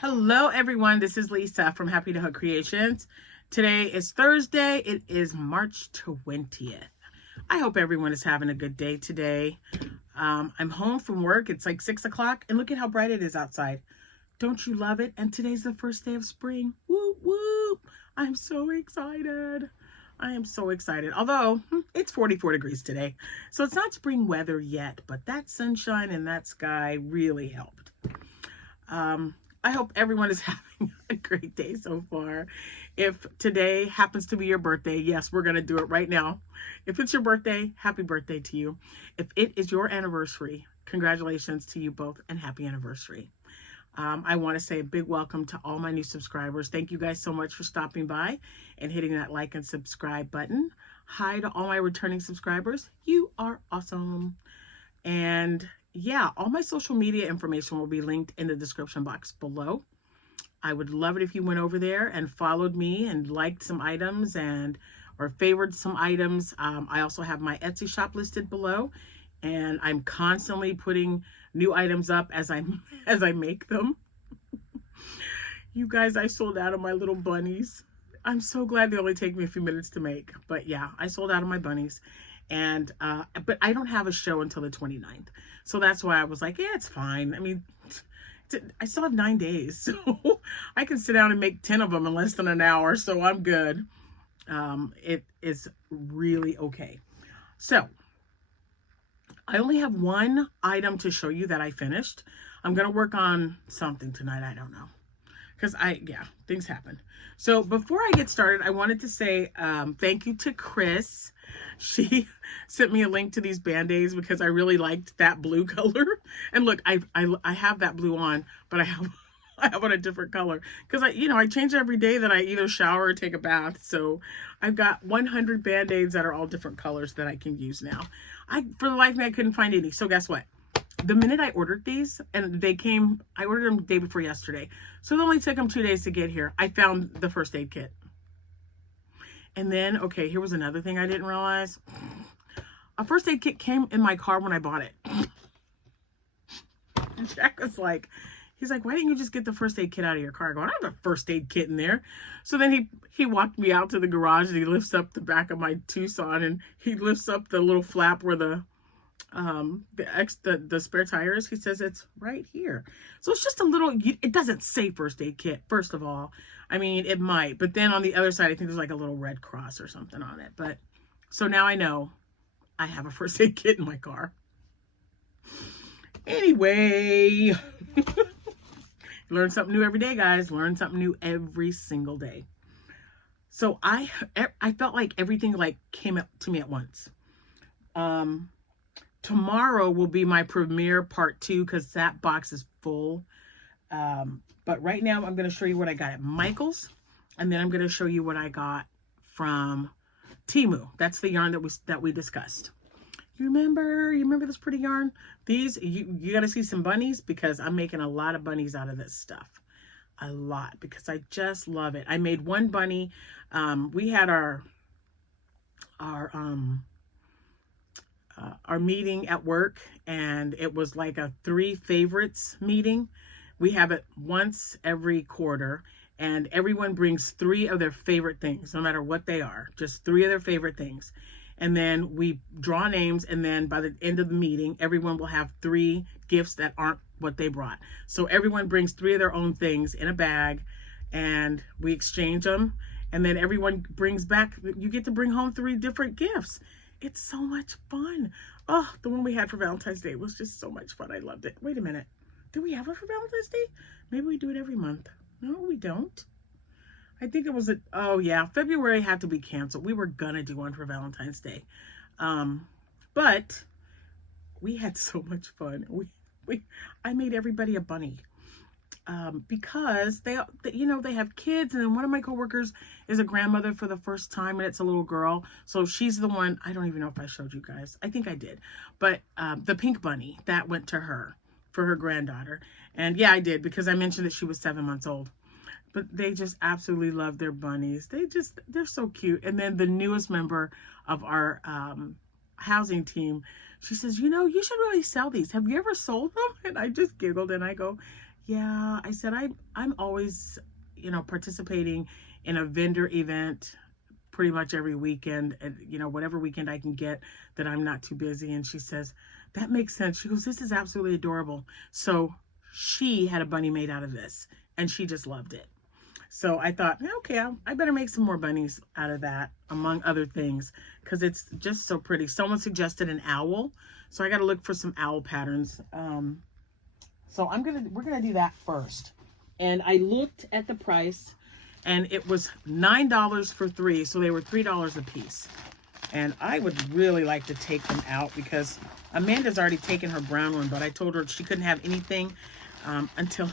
Hello everyone, this is Lisa from Happytohook Creations. Today is Thursday. It is March 20th. I hope everyone is having a good day today. I'm home from work. It's like 6 o'clock and look at how bright it is outside. Don't you love it? And today's the first day of spring. Whoop, whoop. I'm so excited. I am so excited. Although it's 44 degrees today. So it's not spring weather yet, but that sunshine and that sky really helped. I hope everyone is having a great day so far. If today happens to be your birthday, yes, we're going to do it right now. If it's your birthday, happy birthday to you. If it is your anniversary, congratulations to you both and happy anniversary. I want to say a big welcome to all my new subscribers. Thank you guys so much for stopping by and hitting that like and subscribe button. Hi to all my returning subscribers. You are awesome. And yeah, all my social media information will be linked in the description box below. I would love it if you went over there and followed me and liked some items or favored some items. I also have my Etsy shop listed below, and I'm constantly putting new items up as I make them. You guys, I sold out of my little bunnies. I'm so glad they only take me a few minutes to make. But yeah, I sold out of my bunnies. And but I don't have a show until the 29th. So that's why I was like, yeah, it's fine. I mean, I still have 9 days. So I can sit down and make 10 of them in less than an hour. So I'm good. It is really okay. So I only have one item to show you that I finished. I'm going to work on something tonight. I don't know. Because things happen. So before I get started, I wanted to say thank you to Chris. She sent me a link to these Band-Aids because I really liked that blue color. And look, I have that blue on, but I have on a different color because I change every day that I either shower or take a bath. So I've got 100 Band-Aids that are all different colors that I can use now. For the life of me, I couldn't find any. So guess what? The minute I ordered these, and they came, I ordered them the day before yesterday. So it only took them 2 days to get here. I found the first aid kit. And then, okay, here was another thing I didn't realize. A first aid kit came in my car when I bought it. And Jack was like, he's like, why didn't you just get the first aid kit out of your car? I go, I don't have a first aid kit in there. So then he walked me out to the garage and he lifts up the back of my Tucson and he lifts up the little flap where the spare tires. He says it's right here. So it's just a little, it doesn't say first aid kit, first of all. I mean, it might, but then on the other side, I think there's like a little red cross or something on it. But so now I know I have a first aid kit in my car. Anyway, learn something new every day, guys. Learn something new every single day. So I felt like everything came up to me at once. Tomorrow will be my premiere part 2 because that box is full. But right now I'm going to show you what I got at Michael's, and then I'm going to show you what I got from Temu. That's the yarn that we discussed. You remember this pretty yarn? These you got to see some bunnies because I'm making a lot of bunnies out of this stuff. A lot because I just love it. I made one bunny. We had our meeting at work, and it was like a 3 favorites meeting. We have it once every quarter, and everyone brings 3 of their favorite things, no matter what they are, just 3 of their favorite things. And then we draw names, and then by the end of the meeting, everyone will have 3 gifts that aren't what they brought. So everyone brings 3 of their own things in a bag, and we exchange them, and then everyone brings back, you get to bring home 3 different gifts. It's so much fun. Oh, the one we had for Valentine's Day was just so much fun. I loved it. Wait a minute. Do we have it for Valentine's Day? Maybe we do it every month. No, we don't. I think it was oh yeah, February had to be canceled. We were gonna do one for Valentine's Day. But we had so much fun. I made everybody a bunny. Because they have kids, and then one of my coworkers is a grandmother for the first time, and it's a little girl. So she's the one, I don't even know if I showed you guys. I think I did. But the pink bunny, that went to her for her granddaughter. And yeah, I did because I mentioned that she was 7 months old. But they just absolutely love their bunnies. They're so cute. And then the newest member of our housing team, she says, you should really sell these. Have you ever sold them? And I just giggled and I go, yeah, I said I'm always, participating in a vendor event pretty much every weekend, and whatever weekend I can get that I'm not too busy. And she says, that makes sense. She goes, this is absolutely adorable. So she had a bunny made out of this, and she just loved it. So I thought, okay, I better make some more bunnies out of that, among other things, because it's just so pretty. Someone suggested an owl, so I got to look for some owl patterns. So we're gonna do that first. And I looked at the price, and it was $9 for 3, so they were $3 a piece. And I would really like to take them out because Amanda's already taken her brown one, but I told her she couldn't have anything until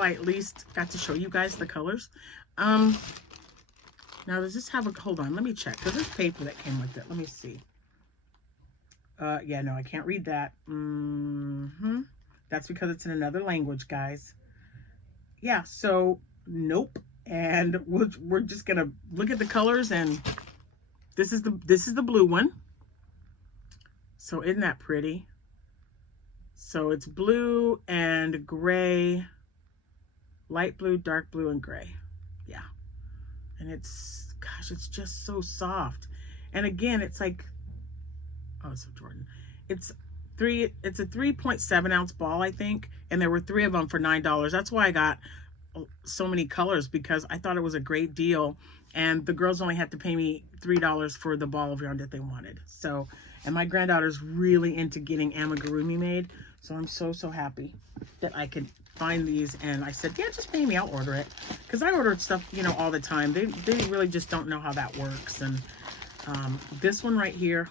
I at least got to show you guys the colors. Now does this have a, hold on, let me check, because there's paper that came with it. Let me see. Yeah, no, I can't read that. That's because it's in another language, guys. Yeah, so nope. And we're just gonna look at the colors, and this is the blue one. So isn't that pretty? So it's blue and gray, light blue, dark blue, and gray. Yeah. And it's, gosh, it's just so soft. And again, it's like, oh, so Jordan. It's a 3.7 ounce ball, I think. And there were 3 of them for $9. That's why I got so many colors, because I thought it was a great deal. And the girls only had to pay me $3 for the ball of yarn that they wanted. So, and my granddaughter's really into getting amigurumi made. So I'm so happy that I could find these. And I said, yeah, just pay me, I'll order it. Because I ordered stuff, all the time. They really just don't know how that works. And this one right here,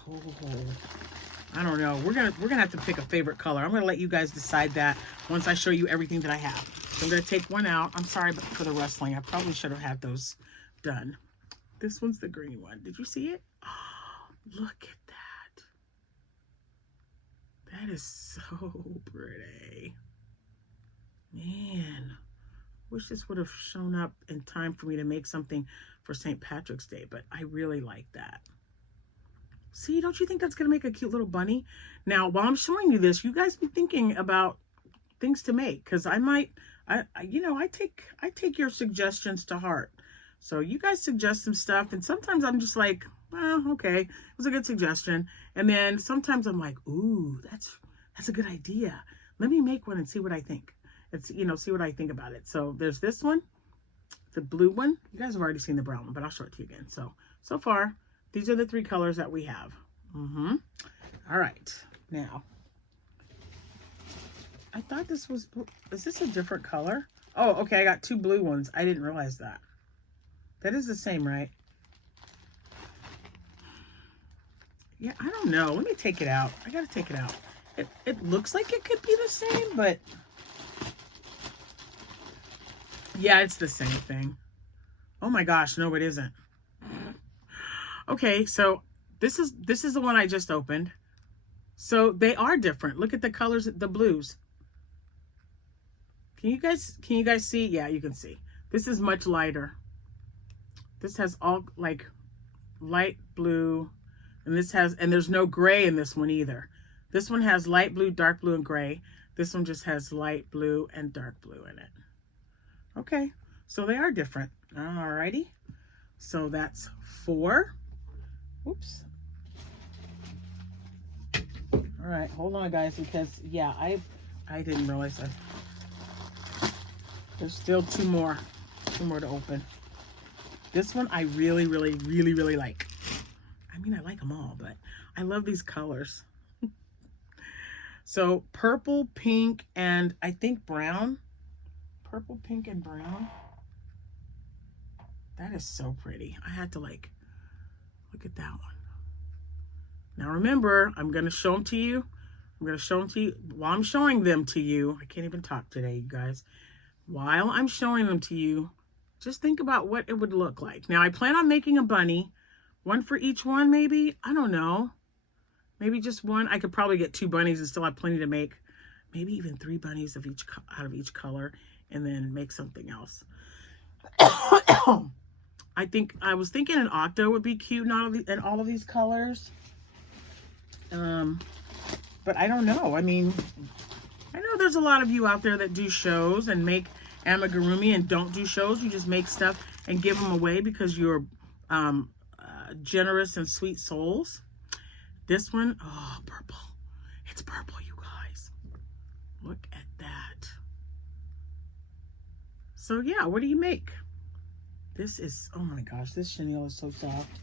I don't know. We're gonna have to pick a favorite color. I'm gonna let you guys decide that once I show you everything that I have. So I'm gonna take one out. I'm sorry for the rustling. I probably should have had those done. This one's the green one. Did you see it? Oh, look at that. That is so pretty. Man, wish this would have shown up in time for me to make something for St. Patrick's Day, but I really like that. See, don't you think that's going to make a cute little bunny? Now, while I'm showing you this, you guys be thinking about things to make, because I take your suggestions to heart. So you guys suggest some stuff, and sometimes I'm just like, well, okay, it was a good suggestion. And then sometimes I'm like, ooh, that's a good idea. Let me make one and see what I think. It's, see what I think about it. So there's this one, the blue one. You guys have already seen the brown one, but I'll show it to you again. So far, these are the 3 colors that we have. All right. Now, I thought this was, is this a different color? Oh, okay. I got 2 blue ones. I didn't realize that. That is the same, right? Yeah, I don't know. Let me take it out. I got to take it out. It looks like it could be the same, but yeah, it's the same thing. Oh my gosh, no, it isn't. Okay, so this is the one I just opened. So they are different. Look at the colors, the blues. Can you guys see? Yeah, you can see. This is much lighter. This has all like light blue, and there's no gray in this one either. This one has light blue, dark blue, and gray. This one just has light blue and dark blue in it. Okay, so they are different. Alrighty. So that's 4. Oops. All right, hold on, guys, because yeah, I didn't realize that. There's still 2 more to open. This one I really like. I mean, I like them all, but I love these colors. So purple, pink, and I think brown. Purple, pink, and brown. That is so pretty. I had to like, look at that one. Now remember, I'm going to show them to you. I'm going to show them to you. While I'm showing them to you, I can't even talk today, you guys. While I'm showing them to you, just think about what it would look like. Now I plan on making a bunny. One for each one, maybe. I don't know. Maybe just one. I could probably get 2 bunnies and still have plenty to make. Maybe even 3 bunnies of each out of each color, and then make something else. I was thinking an octo would be cute in all of these colors. But I don't know. I mean, I know there's a lot of you out there that do shows and make amigurumi and don't do shows. You just make stuff and give them away because you're generous and sweet souls. This one, oh, purple. It's purple, you guys. Look at that. So yeah, what do you make? This is, oh my gosh, this chenille is so soft.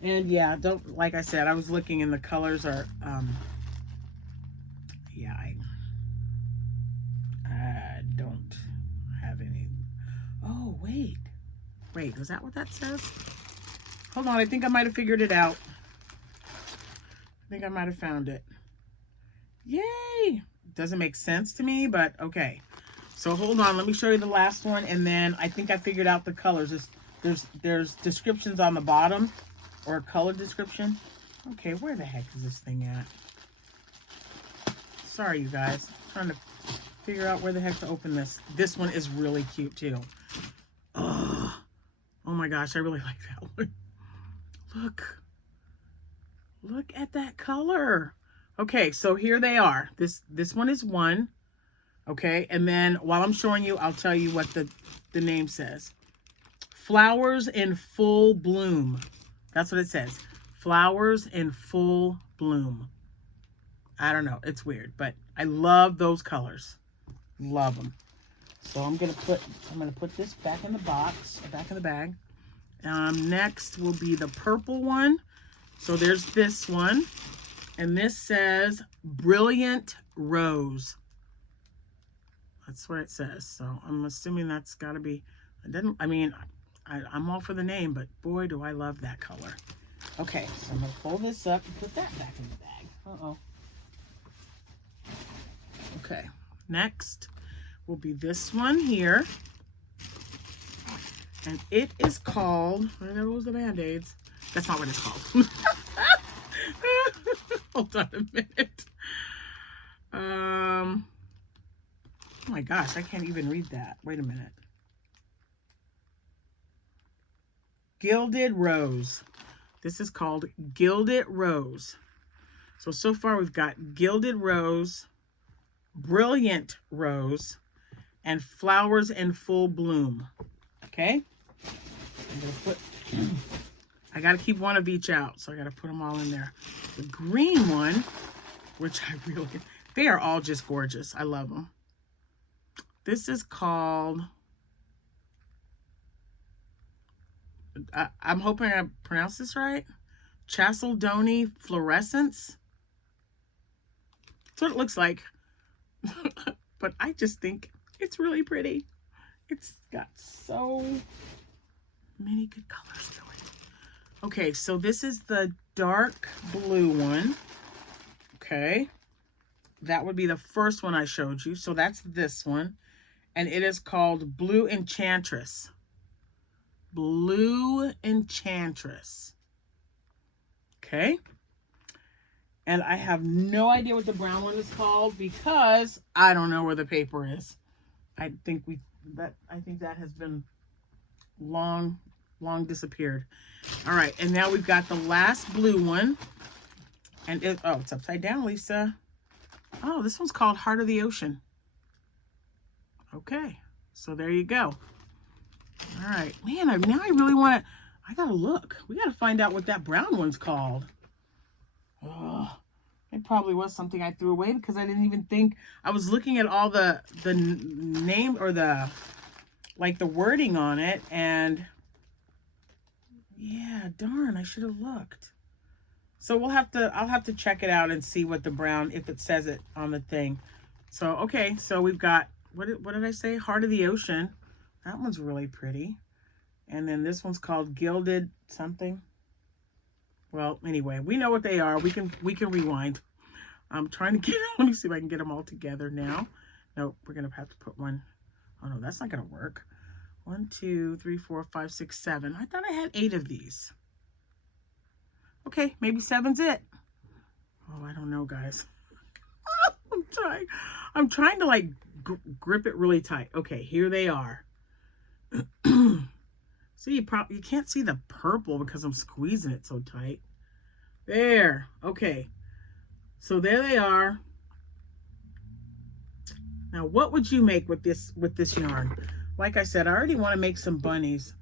And yeah, don't, like I said, I was looking and the colors are, yeah, I don't have any. Oh, wait, is that what that says? Hold on, I think I might have figured it out. I think I might have found it. Yay! Doesn't make sense to me, but okay. So hold on, let me show you the last one, and then I think I figured out the colors. There's descriptions on the bottom, or a color description. Okay, where the heck is this thing at? Sorry, you guys. I'm trying to figure out where the heck to open this. This one is really cute too. Oh my gosh, I really like that one. Look at that color. Okay, so here they are. This one is one. Okay, and then while I'm showing you, I'll tell you what the name says. Flowers in full bloom. That's what it says. Flowers in full bloom. I don't know. It's weird, but I love those colors. Love them. So I'm gonna put this back in the box, back in the bag. Next will be the purple one. So there's this one, and this says Brilliant Rose. That's what it says. So I'm assuming that's got to be. I'm all for the name, but boy, do I love that color. Okay, so I'm gonna fold this up and put that back in the bag. Uh-oh. Okay, next will be this one here. And it is called, there goes the Band-Aids. That's not what it's called. Hold on a minute. Oh my gosh, I can't even read that. Wait a minute. Gilded Rose. This is called Gilded Rose. So far we've got Gilded Rose, Brilliant Rose, and Flowers in Full Bloom. Okay? I'm gonna put, I gotta keep one of each out, so I gotta put them all in there. The green one, which I really, they are all just gorgeous. I love them. This is called, I'm hoping I pronounced this right. Chalcedony Fluorescence. That's what it looks like. But I just think it's really pretty. It's got so many good colors to it. Okay, so this is the dark blue one. Okay. That would be the first one I showed you. So that's this one. And it is called Blue Enchantress. Blue Enchantress. Okay. And I have no idea what the brown one is called because I don't know where the paper is. I think that has been long disappeared. All right, and now we've got the last blue one. And it's upside down, Lisa. Oh, this one's called Heart of the Ocean. Okay, so there you go. All right, man, now I really want to, I gotta look. We gotta find out what that brown one's called. Oh, it probably was something I threw away because I didn't even think, I was looking at all the name or the wording on it, and yeah, darn, I should have looked. So I'll have to check it out and see what the brown, if it says it on the thing. So, okay, so we've got, what did I say? Heart of the Ocean. That one's really pretty. And then this one's called Gilded something. Well, anyway, we know what they are. We can rewind. I'm trying to get, let me see if I can get them all together now. No, we're going to have to put one. Oh, no, that's not going to work. 1, 2, 3, 4, 5, 6, 7. I thought I had 8 of these. Okay, maybe 7's it. Oh, I don't know, guys. I'm trying to like grip it really tight. Okay, here they are. See, you can't see the purple because I'm squeezing it so tight. There. Okay. So there they are. Now, what would you make with this yarn? Like I said, I already want to make some bunnies.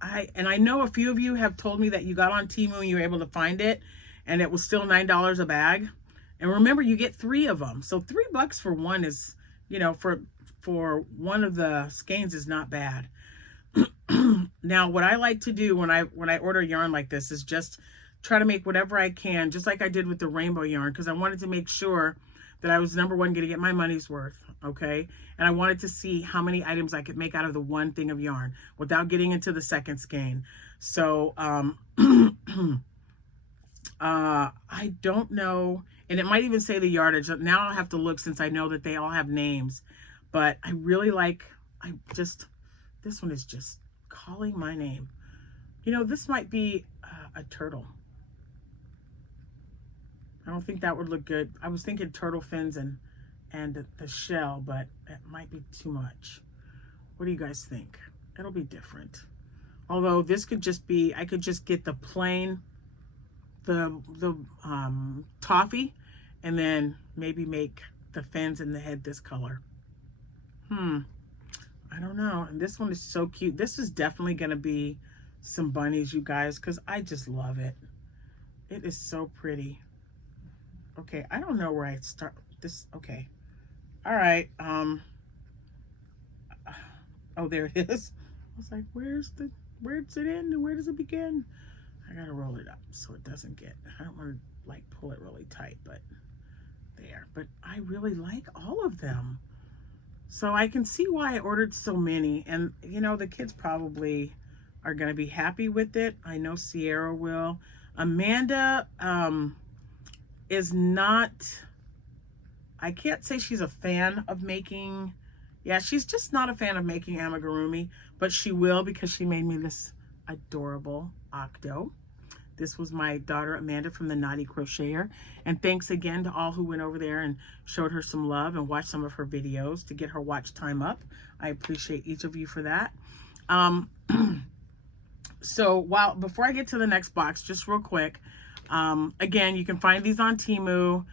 I know a few of you have told me that you got on Temu and you were able to find it, and it was still $9 a bag. And remember, you get 3 of them, so $3 for one is, you know, for one of the skeins is not bad. Now, what I like to do when I order yarn like this is just try to make whatever I can, just like I did with the rainbow yarn, because I wanted to make sure that I was, number one, going to get my money's worth, okay? And I wanted to see how many items I could make out of the one thing of yarn without getting into the second skein. So I don't know, and it might even say the yardage. Now I'll have to look since I know that they all have names, but I really like, this one is just calling my name. You know, this might be a turtle. I don't think that would look good. I was thinking turtle fins and the shell, but it might be too much. What do you guys think? It'll be different. Although this could just be, I could just get the plain, the toffee, and then maybe make the fins and the head this color. I don't know. And this one is so cute. This is definitely going to be some bunnies, you guys, because I just love it. It is so pretty. Okay, I don't know where I start this. Okay. All right. Oh, there it is. I was like, where's it end and where does it begin? I gotta roll it up so it doesn't get, I don't want to like pull it really tight, but there. But I really like all of them. So I can see why I ordered so many. And you know, the kids probably are gonna be happy with it. I know Sierra will. Amanda, is not, I can't say she's a fan of making, yeah, she's just not a fan of making amigurumi, but she will because she made me this adorable octo. This was my daughter Amanda from the Naughty Crocheter, and thanks again to all who went over there and showed her some love and watched some of her videos to get her watch time up. I appreciate each of you for that. So before I get to the next box, just real quick, again, you can find these on Temu.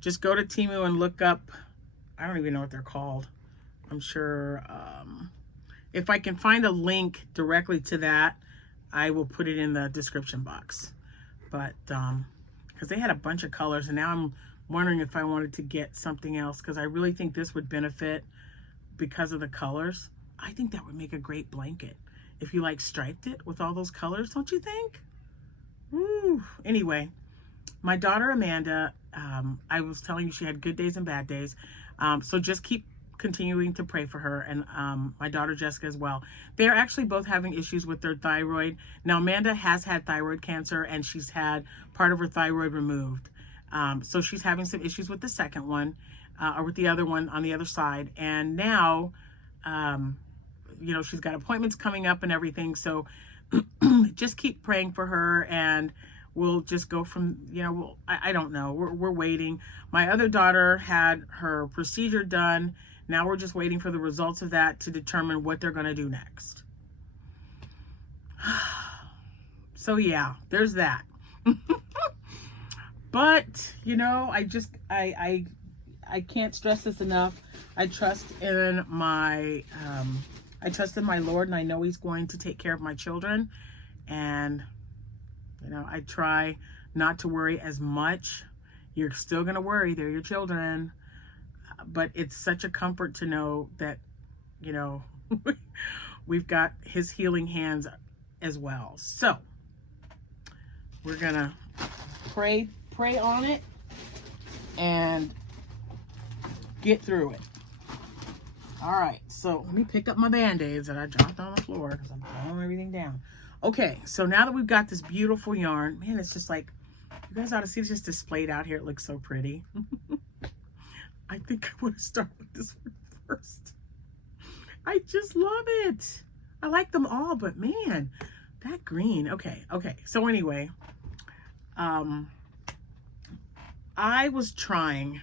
Just go to Temu and look up, I don't even know what they're called. I'm sure, if I can find a link directly to that, I will put it in the description box. But, because they had a bunch of colors, and now I'm wondering if I wanted to get something else, because I really think this would benefit because of the colors. I think that would make a great blanket if you like striped it with all those colors, don't you think? Woo. Anyway, my daughter Amanda, I was telling you she had good days and bad days. So just keep continuing to pray for her, and my daughter Jessica as well. They're actually both having issues with their thyroid. Now Amanda has had thyroid cancer, and she's had part of her thyroid removed. So she's having some issues with the second one, or with the other one on the other side. And now, you know, she's got appointments coming up and everything. So just keep praying for her, and we'll just go from, you know, I don't know. We're waiting. My other daughter had her procedure done. Now we're just waiting for the results of that to determine what they're going to do next. So yeah, there's that. But, you know, I can't stress this enough. I trust in my Lord, and I know he's going to take care of my children. And, you know, I try not to worry as much. You're still going to worry. They're your children. But it's such a comfort to know that, you know, we've got his healing hands as well. So we're going to pray on it and get through it. All right, so let me pick up my band-aids that I dropped on the floor because I'm throwing everything down. Okay, so now that we've got this beautiful yarn, man, it's just like, you guys ought to see it's just displayed out here. It looks so pretty. I think I want to start with this one first. I just love it. I like them all, but man, that green. Okay. So anyway, I was trying,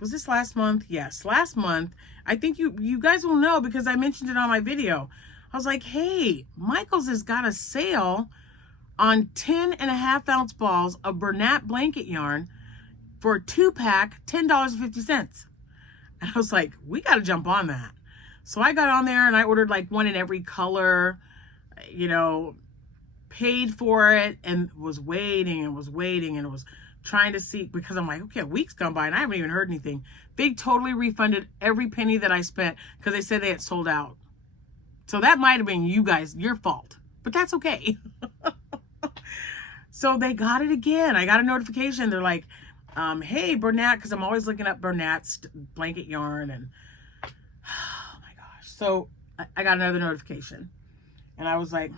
was this last month? Yes, last month. I think you guys will know because I mentioned it on my video. I was like, hey, Michaels has got a sale on 10.5-ounce balls of Bernat blanket yarn for a 2-pack, $10.50. And I was like, we got to jump on that. So I got on there and I ordered like one in every color, you know, paid for it, and was waiting and was waiting and was trying to see, because I'm like, okay, a week's gone by and I haven't even heard anything. They totally refunded every penny that I spent because they said they had sold out. So that might have been you guys, your fault, but that's okay. So they got it again. I got a notification. They're like, hey, Bernat, because I'm always looking up Bernat's blanket yarn. And oh my gosh. So I got another notification. And I was like,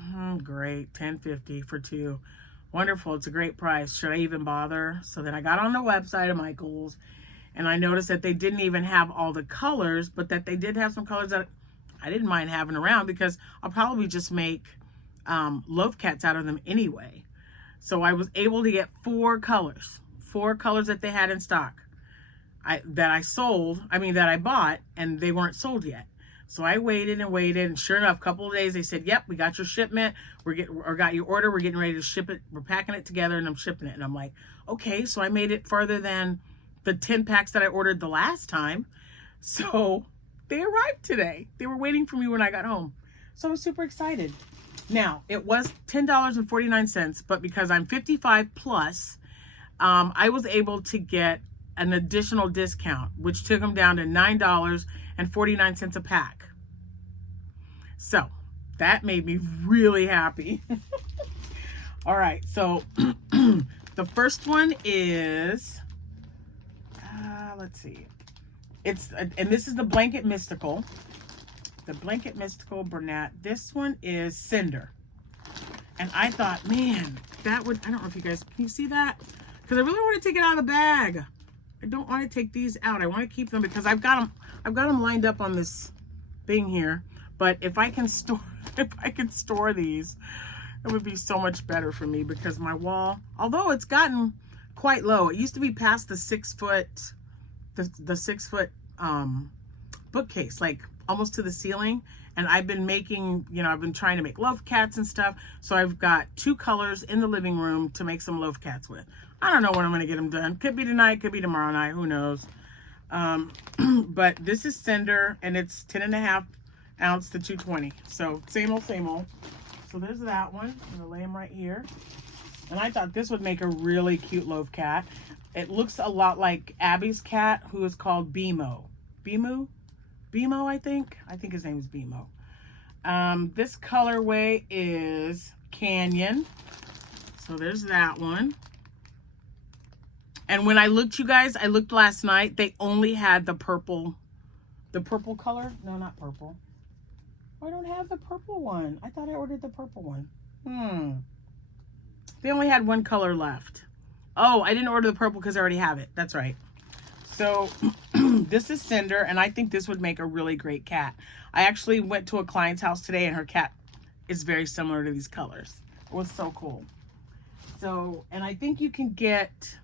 great, $10.50 for 2. Wonderful. It's a great price. Should I even bother? So then I got on the website of Michaels, and I noticed that they didn't even have all the colors, but that they did have some colors that I didn't mind having around, because I'll probably just make loaf cats out of them anyway. So I was able to get 4 colors that they had in stock that I bought, and they weren't sold yet. So I waited and waited, and sure enough, a couple of days, they said, yep, we got your shipment. Got your order. We're getting ready to ship it. We're packing it together, and I'm shipping it. And I'm like, okay, so I made it further than the 10 packs that I ordered the last time. So they arrived today. They were waiting for me when I got home. So I was super excited. Now, it was $10.49, but because I'm 55 plus, I was able to get an additional discount, which took them down to $9.49 a pack. So that made me really happy. All right, so the first one is, let's see, and this is the Blanket Mystical. The Blanket Mystical Bernat. This one is Cinder. And I thought, man, I don't know if you guys, can you see that? Because I really want to take it out of the bag. I don't want to take these out. I want to keep them because I've got them lined up on this thing here. But if I can store these, it would be so much better for me, because my wall, although it's gotten quite low, it used to be past the 6 foot, the 6 foot bookcase, like almost to the ceiling. And I've been making, I've been trying to make loaf cats and stuff. So I've got 2 colors in the living room to make some loaf cats with. I don't know when I'm going to get them done. Could be tonight, could be tomorrow night, who knows. But this is Cinder, and it's 10.5 ounce to 220. So same old, same old. So there's that one. I'm going to lay them right here. And I thought this would make a really cute loaf cat. It looks a lot like Abby's cat, who is called Bimo. Bimo, I think his name is Bimo. This colorway is Canyon. So there's that one. And when I looked, you guys, I looked last night, they only had the purple color. No, not purple. I don't have the purple one. I thought I ordered the purple one. They only had 1 color left. Oh, I didn't order the purple because I already have it. That's right. So this is Cinder, and I think this would make a really great cat. I actually went to a client's house today, and her cat is very similar to these colors. It was so cool. So, and I think you can get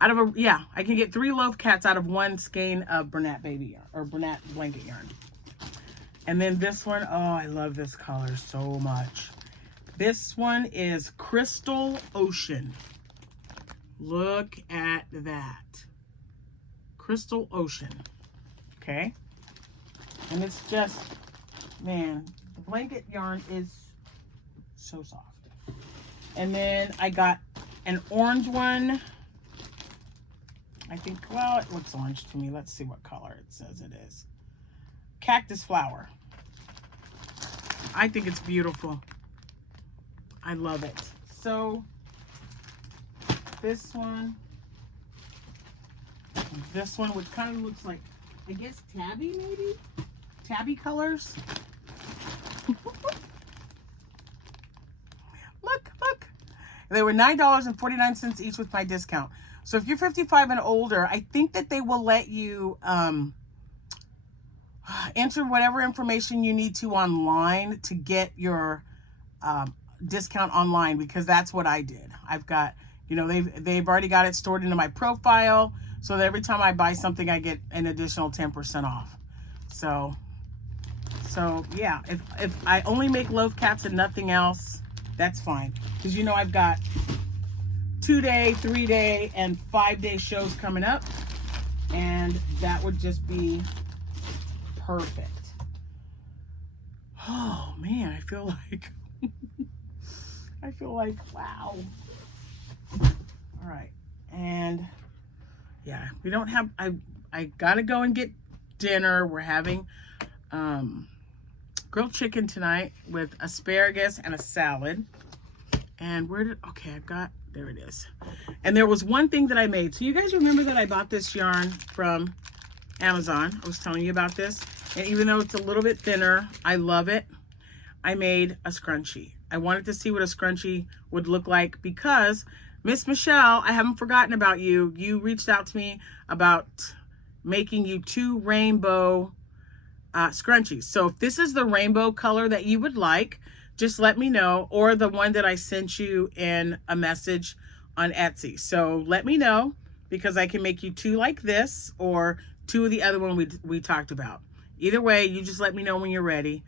I can get 3 loaf cats out of 1 skein of Bernat baby yarn, or Bernat blanket yarn. And then this one, oh, I love this color so much. This one is Crystal Ocean. Look at that. Crystal Ocean. Okay. And it's just, man, the blanket yarn is so soft. And then I got an orange one. I think, well, it looks orange to me. Let's see what color it says it is. Cactus Flower. I think it's beautiful. I love it. So this one, which kind of looks like, I guess, tabby maybe? Tabby colors. Look. They were $9.49 each with my discount. So if you're 55 and older, I think that they will let you enter whatever information you need to online to get your discount online, because that's what I did. I've got, they've already got it stored into my profile, so that every time I buy something, I get an additional 10% off. So yeah, if I only make loaf cats and nothing else, that's fine. Because I've got 2-day, 3-day, and 5-day shows coming up. and that would just be perfect. Oh man, I feel like wow. All right, and yeah, we don't have, I gotta go and get dinner. We're having grilled chicken tonight with asparagus and a salad. And okay, there it is. And there was one thing that I made. So you guys remember that I bought this yarn from Amazon. I was telling you about this. And even though it's a little bit thinner, I love it. I made a scrunchie. I wanted to see what a scrunchie would look like because Miss Michelle, I haven't forgotten about you. You reached out to me about making you 2 rainbow scrunchies. So if this is the rainbow color that you would like, just let me know, or the one that I sent you in a message on Etsy. So let me know, because I can make you 2 like this or 2 of the other one we talked about. Either way, you just let me know when you're ready.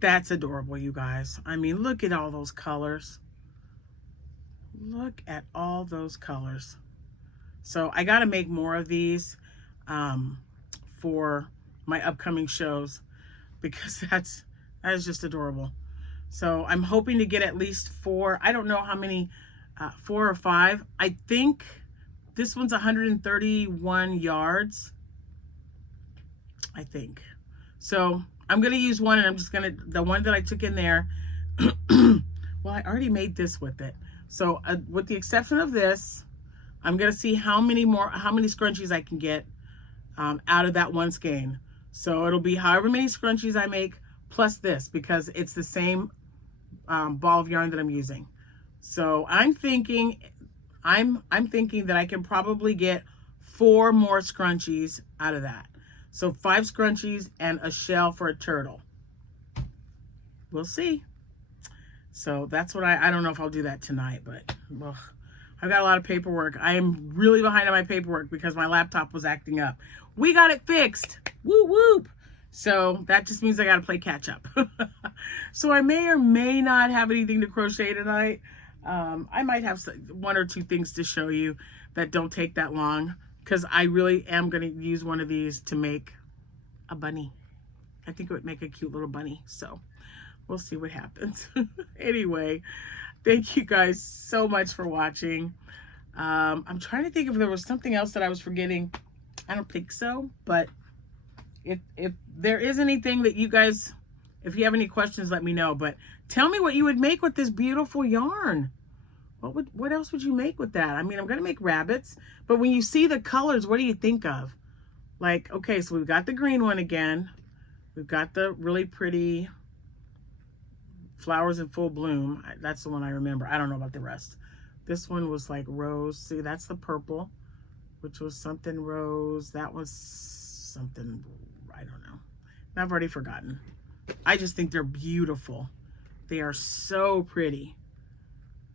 That's adorable, you guys. I mean, look at all those colors. Look at all those colors. So I got to make more of these for my upcoming shows, because that is just adorable. So I'm hoping to get at least 4. I don't know how many, 4 or 5. I think this one's 131 yards. I think. So I'm going to use one, and I'm just going to, the one that I took in there. Well, I already made this with it. So with the exception of this, I'm going to see how many scrunchies I can get out of that one skein. So it'll be however many scrunchies I make plus this, because it's the same ball of yarn that I'm using. So I'm thinking that I can probably get 4 more scrunchies out of that. So 5 scrunchies and a shell for a turtle. We'll see. So that's what I don't know if I'll do that tonight, but ugh, I've got a lot of paperwork. I am really behind on my paperwork because my laptop was acting up. We got it fixed. Woo whoop. So that just means I got to play catch up. So I may or may not have anything to crochet tonight. I might have 1 or 2 things to show you that don't take that long, because I really am going to use one of these to make a bunny. I think it would make a cute little bunny. So we'll see what happens. Anyway, thank you guys so much for watching. I'm trying to think if there was something else that I was forgetting. I don't think so, but if there is anything that you guys, if you have any questions, let me know. But tell me what you would make with this beautiful yarn. What else would you make with that? I mean, I'm going to make rabbits, but when you see the colors, what do you think of? Like, okay, so we've got the green one again. We've got the really pretty flowers in full bloom. That's the one I remember. I don't know about the rest. This one was like rose. See, that's the purple, which was something rose. That was something, I don't know. I've already forgotten. I just think they're beautiful. They are so pretty.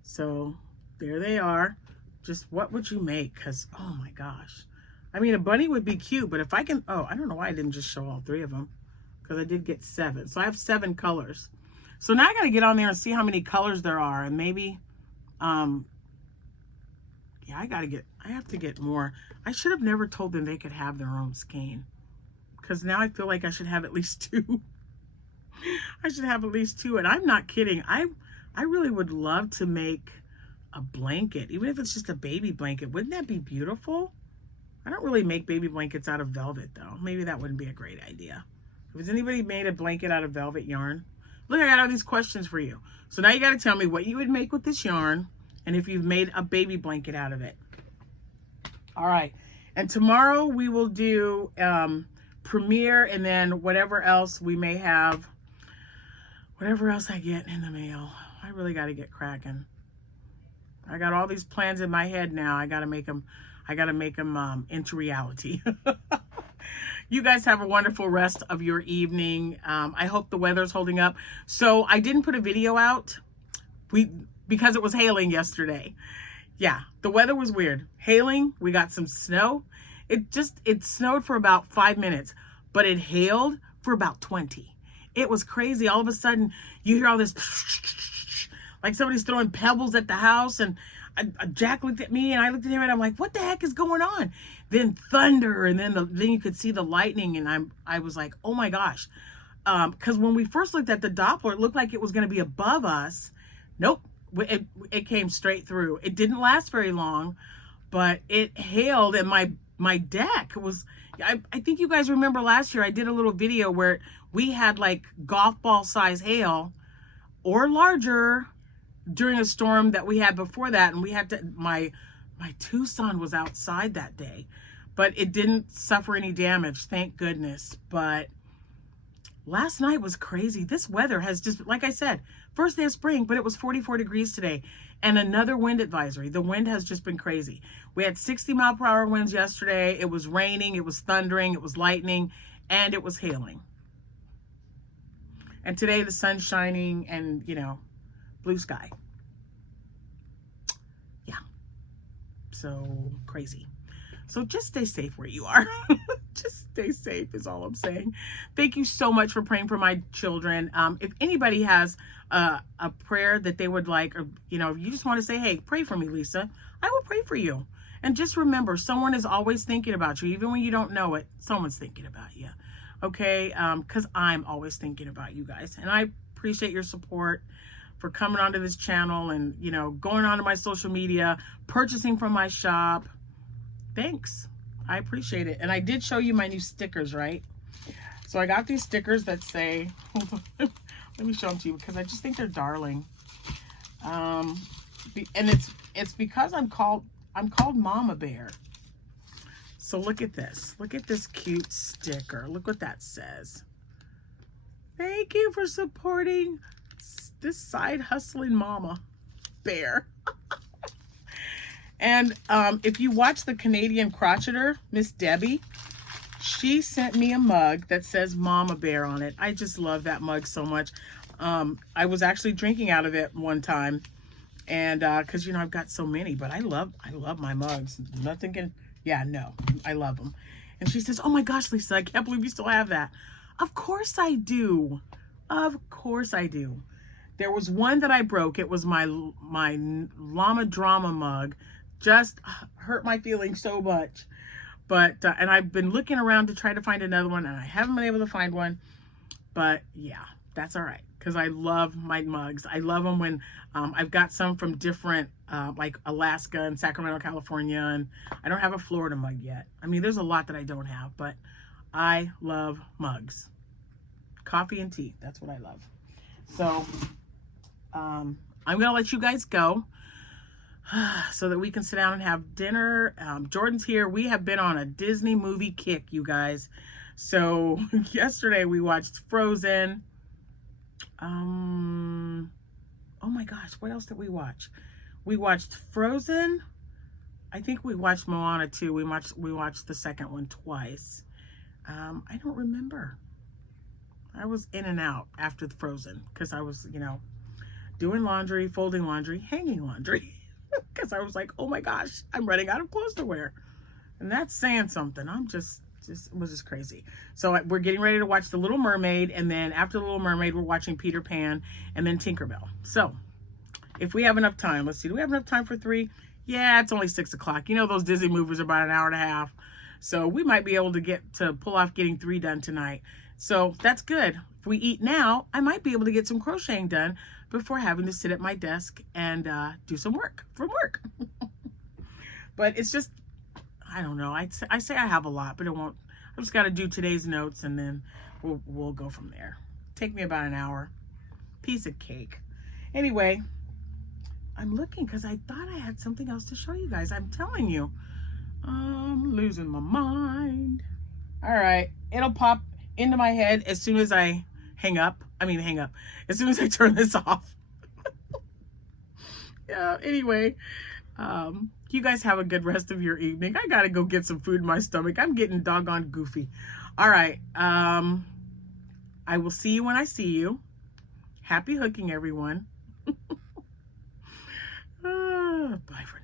So there they are. Just what would you make? Because, oh my gosh. I mean, a bunny would be cute, but if I can, oh, I don't know why I didn't just show all 3 of them, because I did get 7. So I have 7 colors. So now I got to get on there and see how many colors there are, and maybe, yeah, I have to get more. I should have never told them they could have their own skein, because now I feel like I should have at least 2. I should have at least 2, and I'm not kidding. I really would love to make a blanket, even if it's just a baby blanket. Wouldn't that be beautiful? I don't really make baby blankets out of velvet, though. Maybe that wouldn't be a great idea. Has anybody made a blanket out of velvet yarn? Look, I got all these questions for you. So now you got to tell me what you would make with this yarn, and if you've made a baby blanket out of it. All right. And tomorrow we will do premiere, and then whatever else we may have, whatever else I get in the mail. I really got to get cracking. I got all these plans in my head now. I got to make them into reality. You guys have a wonderful rest of your evening. I hope the weather's holding up. So I didn't put a video out because it was hailing yesterday. Yeah, the weather was weird. Hailing, we got some snow. It snowed for about 5 minutes, but it hailed for about 20. It was crazy. All of a sudden, you hear all this, like somebody's throwing pebbles at the house, and Jack looked at me, and I looked at him, and I'm like, what the heck is going on? then thunder, and then you could see the lightning, and I was like, oh my gosh. Because when we first looked at the Doppler, it looked like it was going to be above us. Nope, it came straight through. It didn't last very long, but it hailed, and my deck was, I think you guys remember last year I did a little video where we had like golf ball size hail or larger during a storm that we had before that, and we had to, my Tucson was outside that day, but it didn't suffer any damage, thank goodness. But last night was crazy. This weather has just, like I said, first day of spring, but it was 44 degrees today, and another wind advisory. The wind has just been crazy. We had 60-mile-per-hour winds yesterday. It was raining, it was thundering, it was lightning, and it was hailing. And today the sun's shining and, you know, blue sky. Yeah. So crazy. So just stay safe where you are. Just stay safe is all I'm saying. Thank you so much for praying for my children. If anybody has a prayer that they would like, or, you know, if you just want to say, hey, pray for me, Lisa, I will pray for you. And just remember, someone is always thinking about you. Even when you don't know it, someone's thinking about you. Okay? Because I'm always thinking about you guys. And I appreciate your support for coming onto this channel and, you know, going onto my social media, purchasing from my shop. Thanks. I appreciate it. And I did show you my new stickers, right? So I got these stickers that say, hold on, let me show them to you because I just think they're darling. And it's because I'm called Mama Bear. So look at this. Look at this cute sticker. Look what that says. Thank you for supporting this side hustling Mama Bear. And if you watch the Canadian crocheter, Miss Debbie, she sent me a mug that says Mama Bear on it. I just love that mug so much. I was actually drinking out of it one time, and because, you know, I've got so many, but I love my mugs. Nothing can, yeah, no, I love them. And she says, oh my gosh, Lisa, I can't believe you still have that. Of course I do. Of course I do. There was one that I broke. It was my Llama Drama mug. Just hurt my feelings so much. But, and I've been looking around to try to find another one, and I haven't been able to find one. But yeah, that's all right, because I love my mugs. I love them when I've got some from different, like Alaska and Sacramento, California, and I don't have a Florida mug yet. I mean, there's a lot that I don't have, but I love mugs. Coffee and tea, that's what I love. So I'm going to let you guys go so that we can sit down and have dinner. Jordan's here. We have been on a Disney movie kick, you guys. So yesterday we watched Frozen. Oh my gosh, what else did we watch? We watched Frozen. I think we watched Moana too. We watched the second one twice. I don't remember. I was in and out after the Frozen because I was, you know, doing laundry, folding laundry, hanging laundry. Because I was like, oh my gosh, I'm running out of clothes to wear. And that's saying something. It was just crazy. So we're getting ready to watch The Little Mermaid. And then after The Little Mermaid, we're watching Peter Pan and then Tinkerbell. So if we have enough time, let's see, do we have enough time for 3? Yeah, it's only 6 o'clock. You know, those Disney movies are about an hour and a half. So we might be able to pull off getting 3 done tonight. So that's good. If we eat now, I might be able to get some crocheting done before having to sit at my desk and do some work from work. But it's just, I don't know. I say I have a lot, but it won't. I just got to do today's notes, and then we'll go from there. Take me about an hour. Piece of cake. Anyway, I'm looking because I thought I had something else to show you guys. I'm telling you, I'm losing my mind. All right, it'll pop into my head as soon as I hang up. As soon as I turn this off. Yeah, anyway, you guys have a good rest of your evening. I gotta go get some food in my stomach. I'm getting doggone goofy. All right, I will see you when I see you. Happy hooking, everyone. Bye for